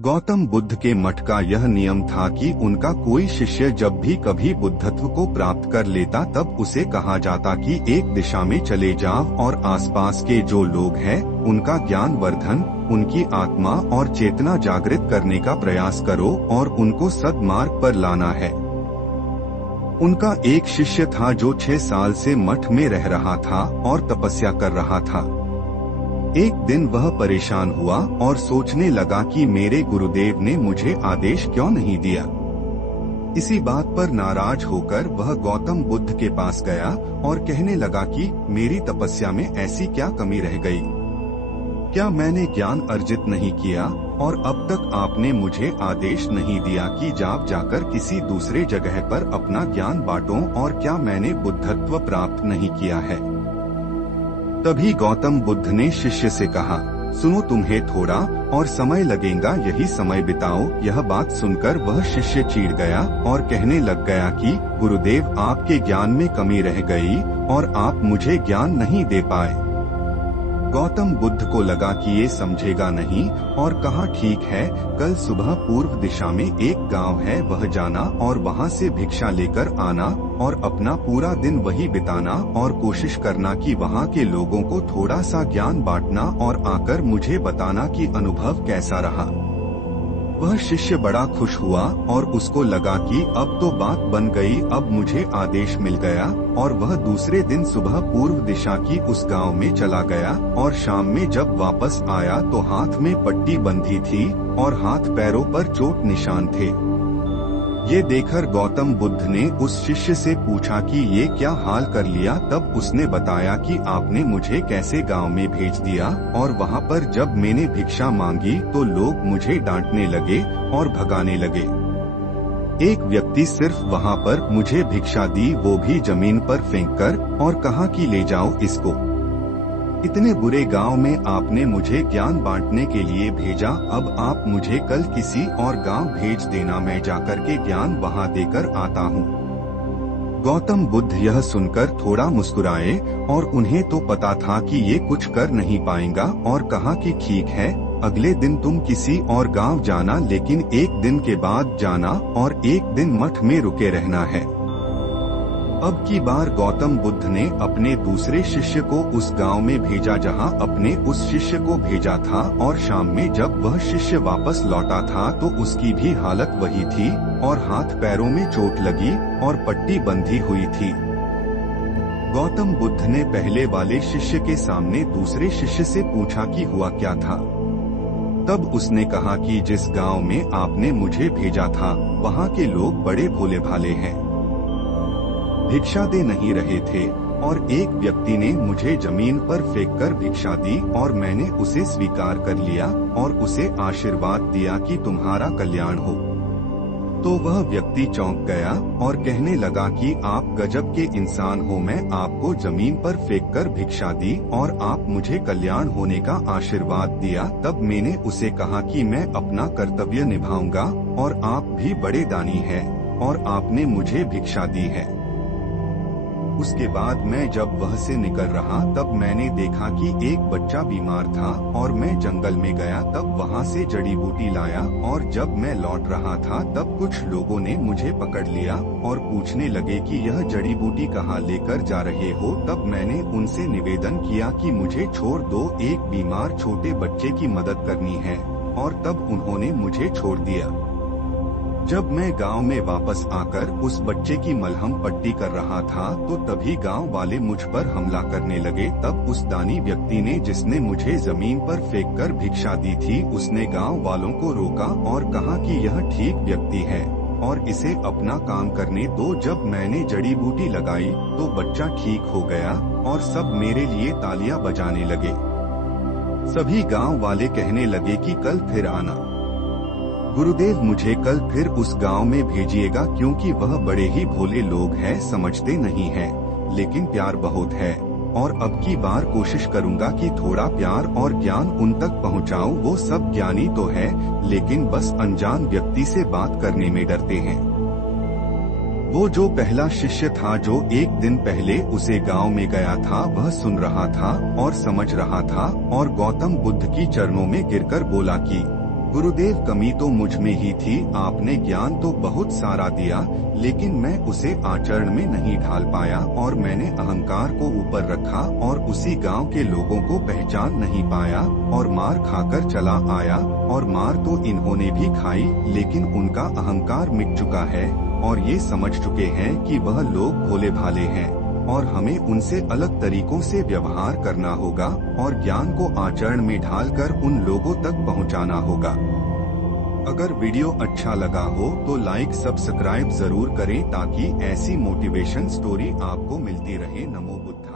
गौतम बुद्ध के मठ का यह नियम था कि उनका कोई शिष्य जब भी कभी बुद्धत्व को प्राप्त कर लेता तब उसे कहा जाता कि एक दिशा में चले जाओ और आसपास के जो लोग हैं उनका ज्ञान वर्धन, उनकी आत्मा और चेतना जागृत करने का प्रयास करो और उनको सद्मार्ग पर लाना है। उनका एक शिष्य था जो 6 साल से मठ में रह रहा था और तपस्या कर रहा था। एक दिन वह परेशान हुआ और सोचने लगा कि मेरे गुरुदेव ने मुझे आदेश क्यों नहीं दिया। इसी बात पर नाराज होकर वह गौतम बुद्ध के पास गया और कहने लगा कि मेरी तपस्या में ऐसी क्या कमी रह गई? क्या मैंने ज्ञान अर्जित नहीं किया और अब तक आपने मुझे आदेश नहीं दिया कि जाकर किसी दूसरे जगह पर अपना ज्ञान बांटो, और क्या मैंने बुद्धत्व प्राप्त नहीं किया है? तभी गौतम बुद्ध ने शिष्य से कहा, सुनो, तुम्हें थोड़ा और समय लगेगा, यही समय बिताओ। यह बात सुनकर वह शिष्य चिढ़ गया और कहने लग गया कि गुरुदेव, आपके ज्ञान में कमी रह गई और आप मुझे ज्ञान नहीं दे पाए। गौतम बुद्ध को लगा कि ये समझेगा नहीं और कहा, ठीक है, कल सुबह पूर्व दिशा में एक गांव है, वह जाना और वहां से भिक्षा लेकर आना और अपना पूरा दिन वही बिताना और कोशिश करना कि वहां के लोगों को थोड़ा सा ज्ञान बांटना और आकर मुझे बताना कि अनुभव कैसा रहा। वह शिष्य बड़ा खुश हुआ और उसको लगा कि अब तो बात बन गई, अब मुझे आदेश मिल गया, और वह दूसरे दिन सुबह पूर्व दिशा की उस गांव में चला गया और शाम में जब वापस आया तो हाथ में पट्टी बंधी थी और हाथ पैरों पर चोट निशान थे। ये देखकर गौतम बुद्ध ने उस शिष्य से पूछा कि ये क्या हाल कर लिया? तब उसने बताया कि आपने मुझे कैसे गांव में भेज दिया और वहां पर जब मैंने भिक्षा मांगी तो लोग मुझे डांटने लगे और भगाने लगे। एक व्यक्ति सिर्फ वहां पर मुझे भिक्षा दी, वो भी जमीन पर फेंककर, और कहा कि ले जाओ इसको। इतने बुरे गांव में आपने मुझे ज्ञान बांटने के लिए भेजा, अब आप मुझे कल किसी और गांव भेज देना, मैं जाकर के ज्ञान वहां देकर आता हूँ। गौतम बुद्ध यह सुनकर थोड़ा मुस्कुराए और उन्हें तो पता था कि ये कुछ कर नहीं पाएगा, और कहा कि ठीक है, अगले दिन तुम किसी और गांव जाना, लेकिन एक दिन के बाद जाना और एक दिन मठ में रुके रहना है। अब की बार गौतम बुद्ध ने अपने दूसरे शिष्य को उस गांव में भेजा जहां अपने उस शिष्य को भेजा था, और शाम में जब वह शिष्य वापस लौटा था तो उसकी भी हालत वही थी और हाथ पैरों में चोट लगी और पट्टी बंधी हुई थी। गौतम बुद्ध ने पहले वाले शिष्य के सामने दूसरे शिष्य से पूछा कि हुआ क्या था। तब उसने कहा कि जिस गांव में आपने मुझे भेजा था वहां के लोग बड़े भोले भाले हैं, भिक्षा दे नहीं रहे थे, और एक व्यक्ति ने मुझे जमीन पर फेंककर भिक्षा दी और मैंने उसे स्वीकार कर लिया और उसे आशीर्वाद दिया कि तुम्हारा कल्याण हो। तो वह व्यक्ति चौंक गया और कहने लगा कि आप गजब के इंसान हो, मैं आपको जमीन पर फेंककर भिक्षा दी और आप मुझे कल्याण होने का आशीर्वाद दिया। तब मैंने उसे कहा कि मैं अपना कर्तव्य निभाऊंगा और आप भी बड़े दानी हैं और आपने मुझे भिक्षा दी है। उसके बाद मैं जब वह से निकल रहा तब मैंने देखा कि एक बच्चा बीमार था और मैं जंगल में गया, तब वहां से जड़ी बूटी लाया, और जब मैं लौट रहा था तब कुछ लोगों ने मुझे पकड़ लिया और पूछने लगे कि यह जड़ी बूटी कहाँ लेकर जा रहे हो। तब मैंने उनसे निवेदन किया कि मुझे छोड़ दो, एक बीमार छोटे बच्चे की मदद करनी है, और तब उन्होंने मुझे छोड़ दिया। जब मैं गांव में वापस आकर उस बच्चे की मलहम पट्टी कर रहा था तो तभी गांव वाले मुझ पर हमला करने लगे। तब उस दानी व्यक्ति ने, जिसने मुझे जमीन पर फेंककर भिक्षा दी थी, उसने गांव वालों को रोका और कहा कि यह ठीक व्यक्ति है और इसे अपना काम करने दो। जब मैंने जड़ी बूटी लगाई तो बच्चा ठीक हो गया और सब मेरे लिए तालियां बजाने लगे। सभी गांव वाले कहने लगे कि कल फिर आना, गुरुदेव मुझे कल फिर उस गांव में भेजिएगा, क्योंकि वह बड़े ही भोले लोग हैं, समझते नहीं हैं, लेकिन प्यार बहुत है, और अब की बार कोशिश करूंगा कि थोड़ा प्यार और ज्ञान उन तक पहुंचाऊं। वो सब ज्ञानी तो है, लेकिन बस अनजान व्यक्ति से बात करने में डरते हैं। वो जो पहला शिष्य था जो एक दिन पहले उसे गांव में गया था, वह सुन रहा था और समझ रहा था और गौतम बुद्ध की चरणों में गिरकर बोला कि गुरुदेव, कमी तो मुझ में ही थी। आपने ज्ञान तो बहुत सारा दिया, लेकिन मैं उसे आचरण में नहीं ढाल पाया और मैंने अहंकार को ऊपर रखा और उसी गांव के लोगों को पहचान नहीं पाया और मार खाकर चला आया। और मार तो इन्होंने भी खाई, लेकिन उनका अहंकार मिट चुका है और ये समझ चुके हैं कि वह लोग भोले भाले हैं और हमें उनसे अलग तरीकों से व्यवहार करना होगा और ज्ञान को आचरण में ढालकर उन लोगों तक पहुंचाना होगा। अगर वीडियो अच्छा लगा हो तो लाइक सब्सक्राइब जरूर करें ताकि ऐसी मोटिवेशन स्टोरी आपको मिलती रहे। नमो बुद्धाय।